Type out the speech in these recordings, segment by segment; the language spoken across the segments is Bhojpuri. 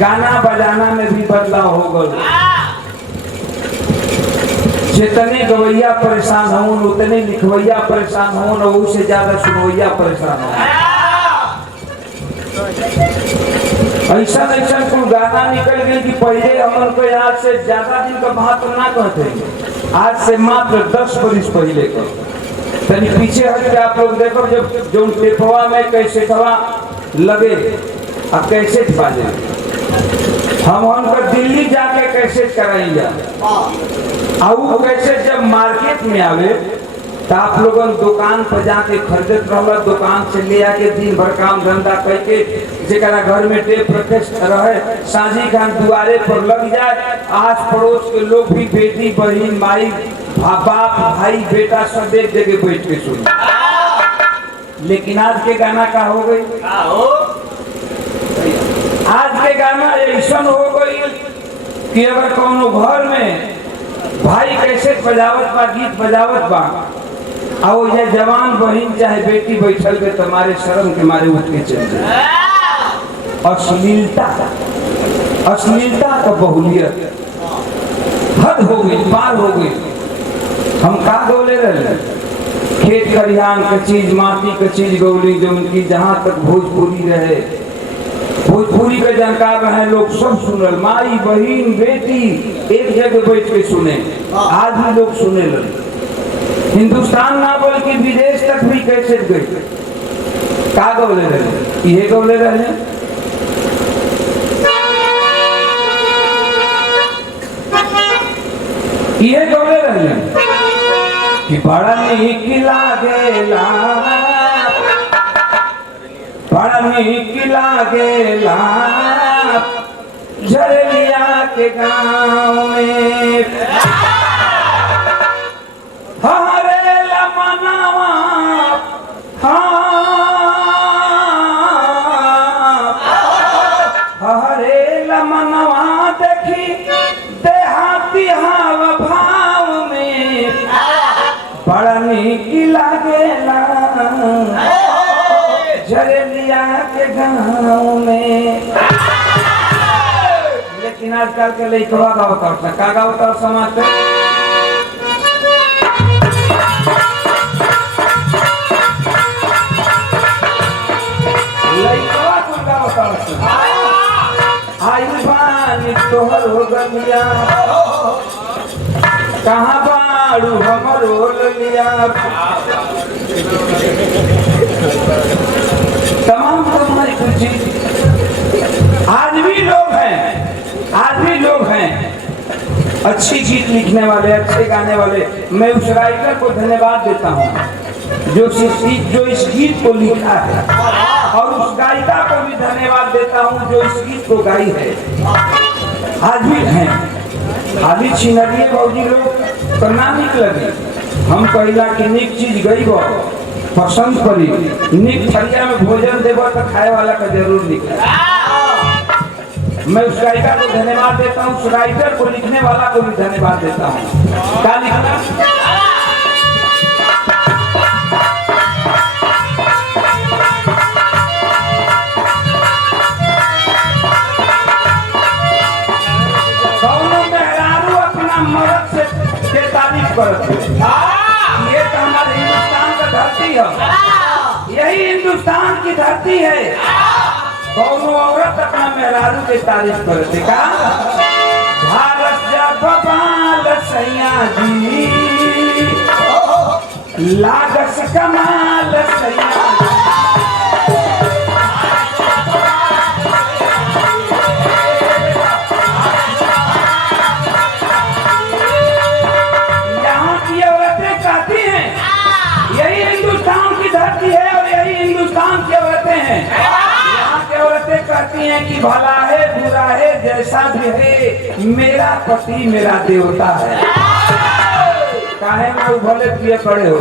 गाना बजाना में भी बदलाव हो गया। जितने गवैया परेशान हो उतने लिखवैया परेशान हो, उससे ज्यादा सुनवैया परेशान हो। ऐसा ऐसा कोई गाना निकल गई कि पहले हमन को आज से ज्यादा दिन का बात ना कहते, आज से मात्र 10 वर्ष पहले का। तनी पीछे हट के आप लोग देखो, जब जो टेपवा में कैसे खवा लगे और कैसे बाजे, हम उनका दिल्ली जाके कैसे कराएंगे। और कैसे जब मार्केट में आवे तो आप लोगन दुकान पर जाके खरीदत रहो, दुकान से ले आके दिन भर काम धंधा करके जरा घर में टेप रखे रहे, साझी खान दुआरे पर लग जाए। आस पड़ोस के लोग भी बेटी बहन माई बाप भाई बेटा सब एक जगह बैठ के सुने। लेकिन आज के गाना का हो गई, आज के गाना ऐसा हो गई कि अगर कोनो घर में भाई कैसे बजावत बा, गीत बजावत बा, और ये जवान बहन चाहे बेटी बैठल के तुम्हारे शर्म के मारे उठ के चल जाए। अश्लीलता, अश्लीलता का बहुलियत हद हो गई, पार हो गई। हम का गौले रहे, खेत खलिहान का चीज, माटी का चीज गौली, जो उनकी जहाँ तक भोजपुरी रहे, भोजपुरी के जानकार रहे लोग, सब सुनल, माई बहन बेटी एक जगह बैठ के सुने। आज भी लोग सुने लगे। हिंदुस्तान ना बल्कि विदेश तक भी कैसे गए। का गौले रहे, ये गौले रहे। ये गौले रहे कि बड़ा नीक लागेला, बड़ा नीक लागेला झरलिया के गाँव में। हरे लमनवा हरे लमनवा देखी देहाती हाव भाव में, बड़ा नीक लागेला झरलिया के गाँव में। लेकिन आजकल के लइकवा गावता का गावता समाज पे, लइकवा को गावता आई बानी तोहर हो गलिया, कहाँ बाड़ू हमर हो लिया। तमाम कुछ आज भी लोग हैं, आज भी लोग हैं अच्छी गीत लिखने वाले, अच्छे गाने वाले। मैं उस राइटर को धन्यवाद देता हूँ जो इस गीत को लिखा है, और उस गायिका को भी धन्यवाद देता हूँ जो इस गीत को गाई है। आज भी हैं, खाली छिनरिए भौजी लोग तो ना निक लगे। हम कहला कि निक चीज गई वो पसंद करी, निक थरिया में भोजन देव तो खाए वाला का जरूर निकले। मैं उस गायिका को धन्यवाद देता हूँ, उस राइटर को, लिखने वाला को भी धन्यवाद देता हूँ। क्या लिखना, मर्द से तारीफ करते। ये तो हमारे हिंदुस्तान का धरती है, यही हिंदुस्तान की धरती है। कौनो औरत अपना मेहरारू के तारीफ करते का, भारत जब बाल सैया जी लागस कमाल सैया। कहती हैं कि भला है बुरा है जैसा भी है, मेरा पति मेरा देवता है। काहे में उभले पिए खड़े हो,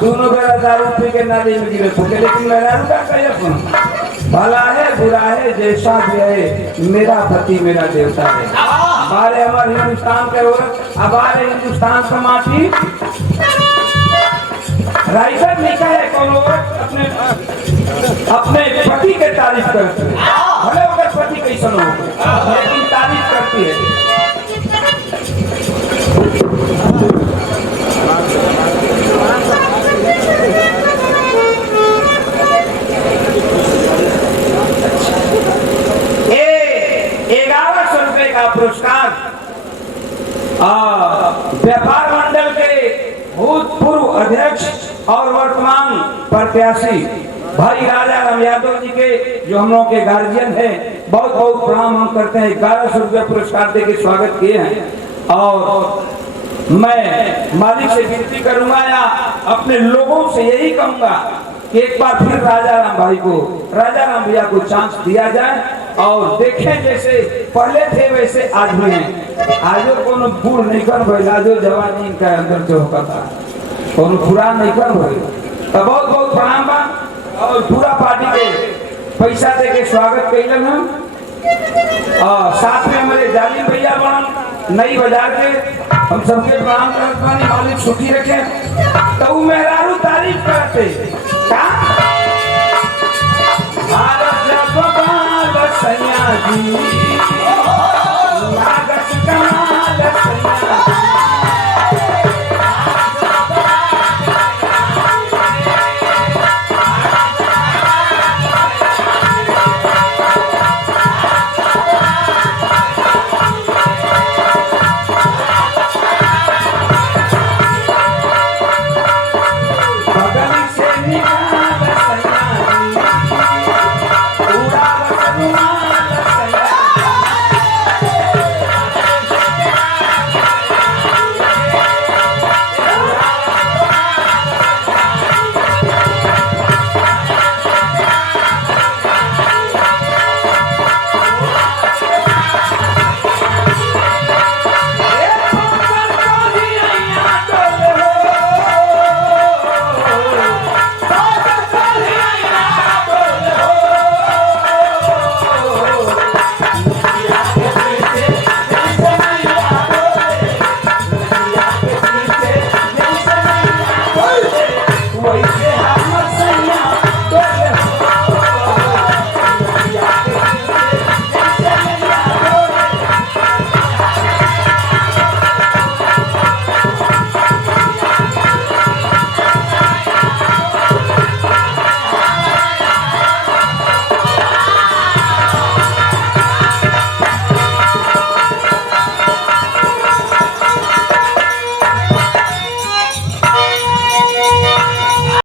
दोनों बेरा दारू पी के नाली में गिरे फूके, लेकिन मेहरारू का कहे सुन, भला है बुरा है जैसा भी है, मेरा पति मेरा देवता है। हमारे हमारे हिंदुस्तान के औरत, हमारे हिंदुस्तान का माटी, राइटर लिखा है कौन औरत अपने पति के तारीफ करते हैं, भले अगर पति कैसे ऐसा हो, लेकिन तारीफ करती है। का पुरस्कार व्यापार मंडल के भूतपूर्व अध्यक्ष और वर्तमान प्रत्याशी भाई राजा राम यादव जी के, जो हम लोग के गार्जियन हैं, बहुत बहुत प्रणाम हम करते हैं। 1100 रुपया पुरस्कार देके स्वागत किए हैं। और मैं मालिक से विनती करूंगा या अपने लोगों से यही कहूंगा कि एक बार फिर राजा राम भाई को, राजा राम भैया को चांस दिया जाए और देखें जैसे पहले थे वैसे आज भी हैं। आजो कोनो बूढ़ नहीं कर भाई, आजो जवानी इनका अंदर जो होता था कोनो पुरान नहीं कर भाई। तो बहुत बहुत प्रणाम बा और पूरा पार्टी के पैसा दे के स्वागत कैलन हम। और साथ में हमारे जालिम भैया बन नई बाजार के, हम सबके प्रणाम करते हैं। मालिक सुखी रखे। तो मेहरारू तारीफ करते भारत जब सैया जी